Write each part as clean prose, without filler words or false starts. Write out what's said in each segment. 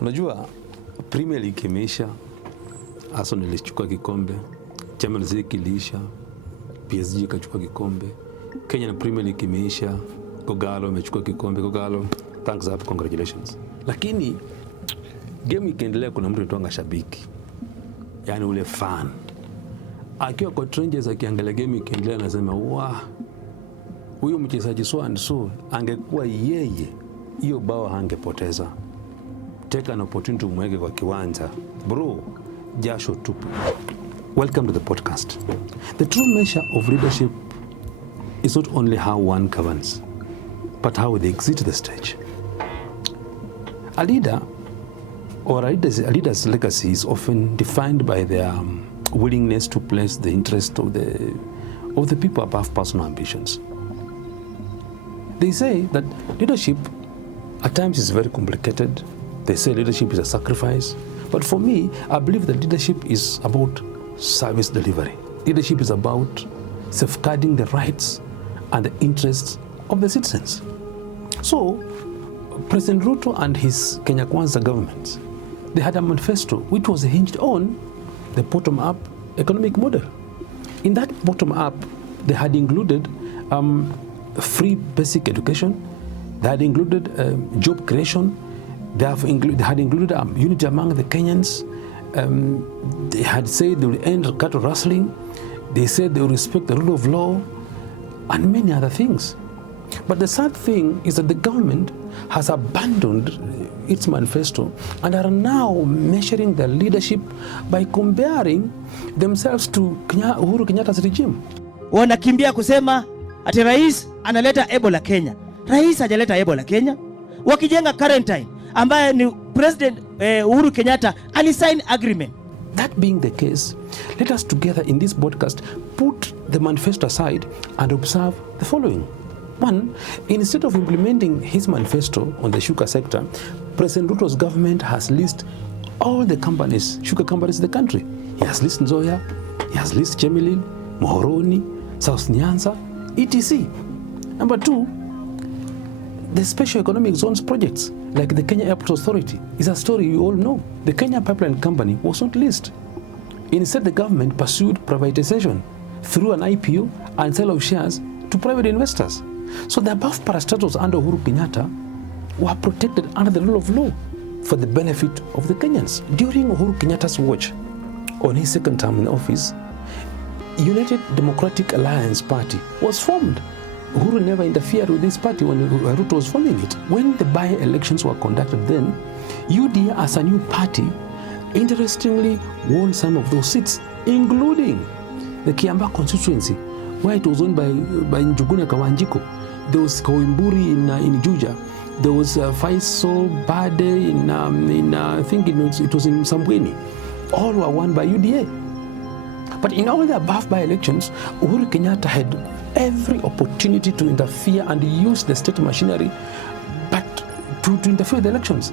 Unajua Premier League imeisha, Arsenal ilichukua kikombe, Champions League iliisha, PSG ikachukua kikombe, Kenya na Premier League imeisha, Kogalo imechukua kikombe. Kogalo, thanks up, congratulations. Lakini game ikiendelea, kuna mtu anaitwa shabiki, yani ule fan, akiwa kwa trenches akiangalia game ikiendelea anasema huyu mchezaji so and so angekuwa yeye, hiyo bao hangepoteza. Take an opportunity umweke kwa kiwanja. Bro, jasho tupu. Welcome to the podcast. The true measure of leadership is not only how one governs, but how they exit the stage. A leader or a leader's legacy is often defined by their willingness to place the interest of the people above personal ambitions. They say that leadership at times is very complicated. They say leadership is a sacrifice. But for me, I believe that leadership is about service delivery. Leadership is about safeguarding the rights and the interests of the citizens. So, President Ruto and his Kenya Kwanza government, they had a manifesto which was hinged on the bottom-up economic model. In that bottom-up, they had included free basic education, they had included job creation, they had included unity among the Kenyans. They had said they will end cattle rustling. They said they will respect the rule of law and many other things. But the sad thing is that the government has abandoned its manifesto and are now measuring their leadership by comparing themselves to Uhuru Kenyatta's regime. Wanakimbia kusema ati rais analeta Ebola Kenya. Rais hajaleta Ebola Kenya. Wakijenga quarantine ambaye ni President Uhuru Kenyatta alisign agreement. That being the case, let us together in this podcast put the manifesto aside and observe the following. One, instead of implementing his manifesto on the sugar sector, President Ruto's government has listed all the companies, sugar companies in the country. He has listed Zoya, he has listed Chemelil, Mohoroni, South Nyanza, etc. Number two, the special economic zones projects like the Kenya Airport Authority is a story you all know. The Kenya Pipeline Company was not listed. Instead, the government pursued privatization through an IPO and sale of shares to private investors. So the above parastatals under Uhuru Kenyatta were protected under the rule of law for the benefit of the Kenyans. During Uhuru Kenyatta's watch on his second term in office, United Democratic Alliance Party was formed. Uhuru never interfered with this party when Ruto was forming it. When the by-elections were conducted then, UDA as a new party interestingly won some of those seats, including the Kiambaa constituency, where it was owned by Njuguna Kawanjiko. There was Koimburi in Juja. There was Faisal Bade in I think it was in Sambweni. All were won by UDA. But in all the above by-elections, Uhuru Kenyatta had every opportunity to interfere and use the state machinery but to interfere with the elections.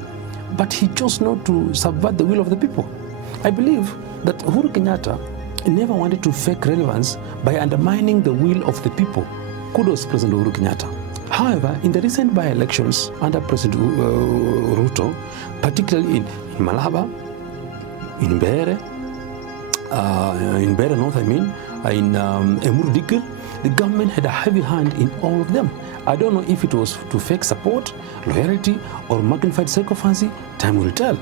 But he chose not to subvert the will of the people. I believe that Uhuru Kenyatta never wanted to fake relevance by undermining the will of the people. Kudos, President Uhuru Kenyatta. However, in the recent by-elections under President Ruto, particularly in Malaba, in Mbeere North, in Emuru Dikir, the government had a heavy hand in all of them. I don't know if it was to fake support, loyalty, or magnified sycophancy. Time will tell.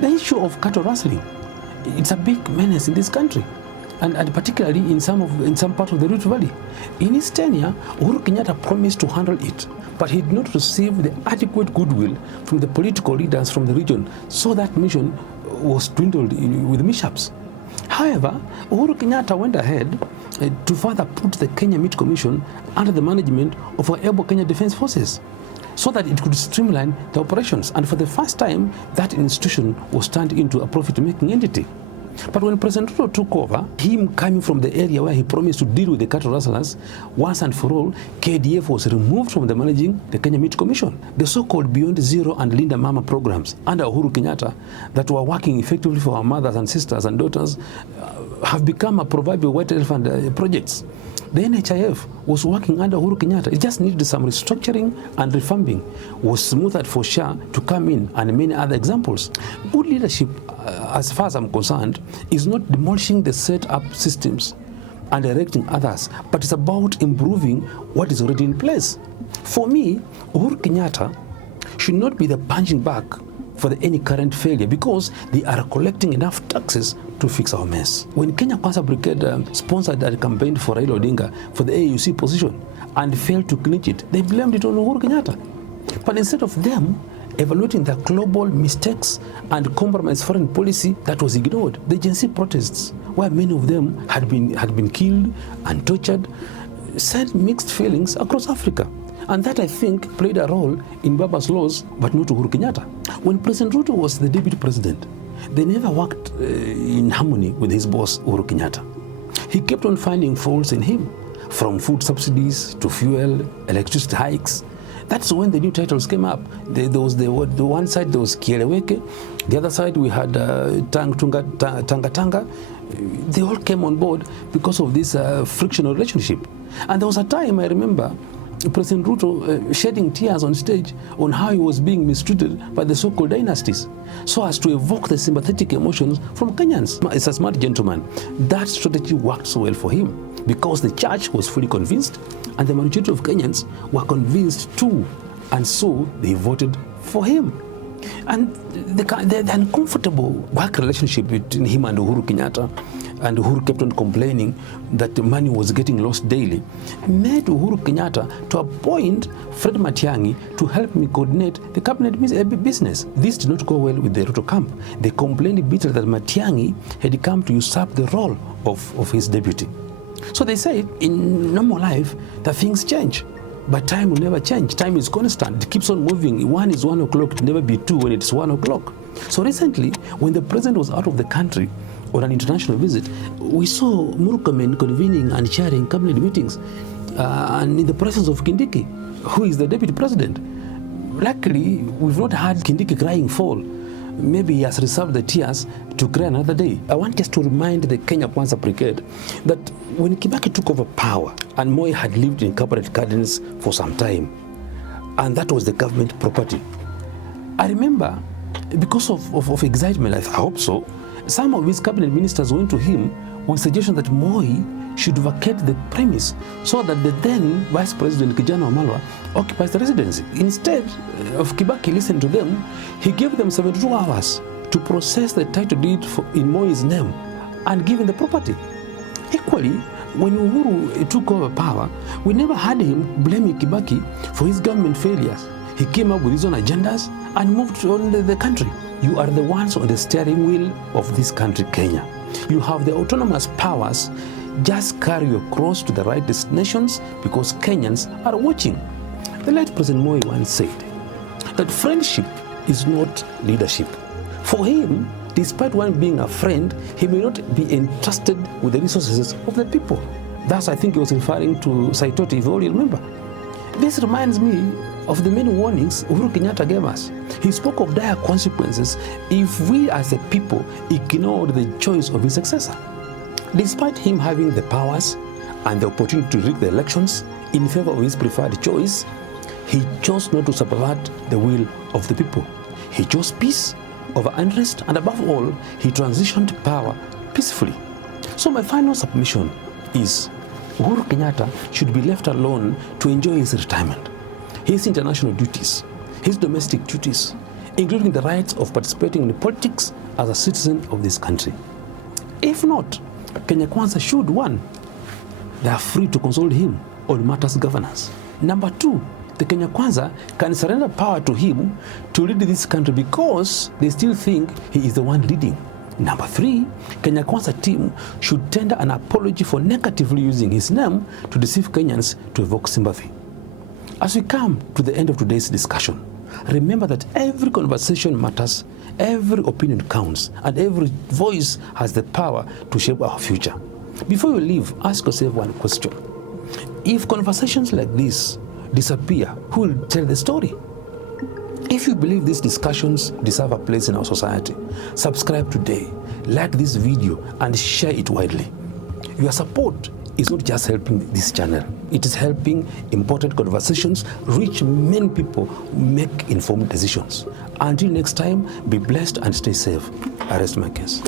The issue of cattle rustling, it's a big menace in this country, and particularly in some part of the Rift Valley. In his tenure, Uhuru Kenyatta promised to handle it, but he did not receive the adequate goodwill from the political leaders from the region, so that mission was dwindled with mishaps. However, Uhuru Kenyatta went ahead to further put the Kenya Meat Commission under the management of our able Kenya Defence Forces so that it could streamline the operations. And for the first time, that institution was turned into a profit-making entity. But when President Ruto took over, him coming from the area where he promised to deal with the cattle rustlers, once and for all, KDF was removed from the managing the Kenya Meat Commission. The so-called Beyond Zero and Linda Mama programs under Uhuru Kenyatta that were working effectively for our mothers and sisters and daughters have become a proverbial white elephant projects. The NHIF was working under Uhuru Kenyatta. It just needed some restructuring and revamping. Was smoothed for SHA to come in, and many other examples. Good leadership, as far as I'm concerned, is not demolishing the set-up systems and erecting others, but it's about improving what is already in place. For me, Uhuru Kenyatta should not be the punching bag for any current failure, because they are collecting enough taxes to fix our mess. When Kenya Kwanza Brigade sponsored a campaign for Raila Odinga for the AUC position and failed to clinch it, they blamed it on Uhuru Kenyatta. But instead of them evaluating their global mistakes and compromised foreign policy that was ignored, the Gen Z protests, where many of them had been killed and tortured, sent mixed feelings across Africa. And that, I think, played a role in Baba's laws, but not Uhuru Kenyatta. When President Ruto was the deputy president, they never worked in harmony with his boss, Uhuru Kenyatta. He kept on finding faults in him, from food subsidies to fuel, electricity hikes. That's when the new titles came up. There was the one side, there was Kieleweke. The other side, we had Tanga. They all came on board because of this frictional relationship. And there was a time, I remember, President Ruto shedding tears on stage on how he was being mistreated by the so-called dynasties, so as to evoke the sympathetic emotions from Kenyans. As a smart gentleman, that strategy worked so well for him, because the church was fully convinced and the majority of Kenyans were convinced too, and so they voted for him. And the uncomfortable work relationship between him and Uhuru Kenyatta, and Uhuru kept on complaining that the money was getting lost daily, made Uhuru Kenyatta to appoint Fred Matiang'i to help me coordinate the cabinet business. This did not go well with the Ruto camp. They complained bitterly that Matiang'i had come to usurp the role of his deputy. So they said, in normal life, that things change. But time will never change. Time is constant. It keeps on moving. 1 is 1 o'clock. It will never be 2 when it's 1 o'clock. So recently, when the president was out of the country on an international visit, we saw Murkomen convening and chairing cabinet meetings and in the presence of Kindiki, who is the deputy president. Luckily, we've not had Kindiki crying foul. Maybe he has reserved the tears to cry another day. I want just to remind the Kenya Kwanza Brigade that when Kibaki took over power and Moi had lived in cabinet gardens for some time, and that was the government property, I remember, because of excitement, I hope so, some of his cabinet ministers went to him with suggestion that Moi should vacate the premise so that the then Vice President Kijana Wamalwa occupies the residency. Instead of Kibaki listening to them, he gave them 72 hours to process the title deed in Moi's name and give him the property. Equally, when Uhuru took over power, we never had him blaming Kibaki for his government failures. He came up with his own agendas and moved on the country. You are the ones on the steering wheel of this country, Kenya. You have the autonomous powers. Just carry your cross to the right destinations, because Kenyans are watching. The late President Moi once said that friendship is not leadership. For him, despite one being a friend, he may not be entrusted with the resources of the people. Thus, I think he was referring to Saitoti, if you all remember. This reminds me of the many warnings Uhuru Kenyatta gave us. He spoke of dire consequences if we as a people ignored the choice of his successor. Despite him having the powers and the opportunity to rig the elections in favor of his preferred choice, he chose not to subvert the will of the people. He chose peace over unrest, and above all, he transitioned power peacefully. So my final submission is Uhuru Kenyatta should be left alone to enjoy his retirement, his international duties, his domestic duties, including the rights of participating in politics as a citizen of this country. If not, Kenya Kwanza should, 1, they are free to consult him on matters governance. Number 2, the Kenya Kwanza can surrender power to him to lead this country because they still think he is the one leading. Number 3, Kenya Kwanza team should tender an apology for negatively using his name to deceive Kenyans to evoke sympathy. As we come to the end of today's discussion, remember that every conversation matters, every opinion counts, and every voice has the power to shape our future. Before you leave, ask yourself one question. If conversations like this disappear, who will tell the story? If you believe these discussions deserve a place in our society, subscribe today, like this video, and share it widely. Your support is not just helping this channel. It is helping important conversations reach many people, make informed decisions. Until next time, be blessed and stay safe. I rest my case.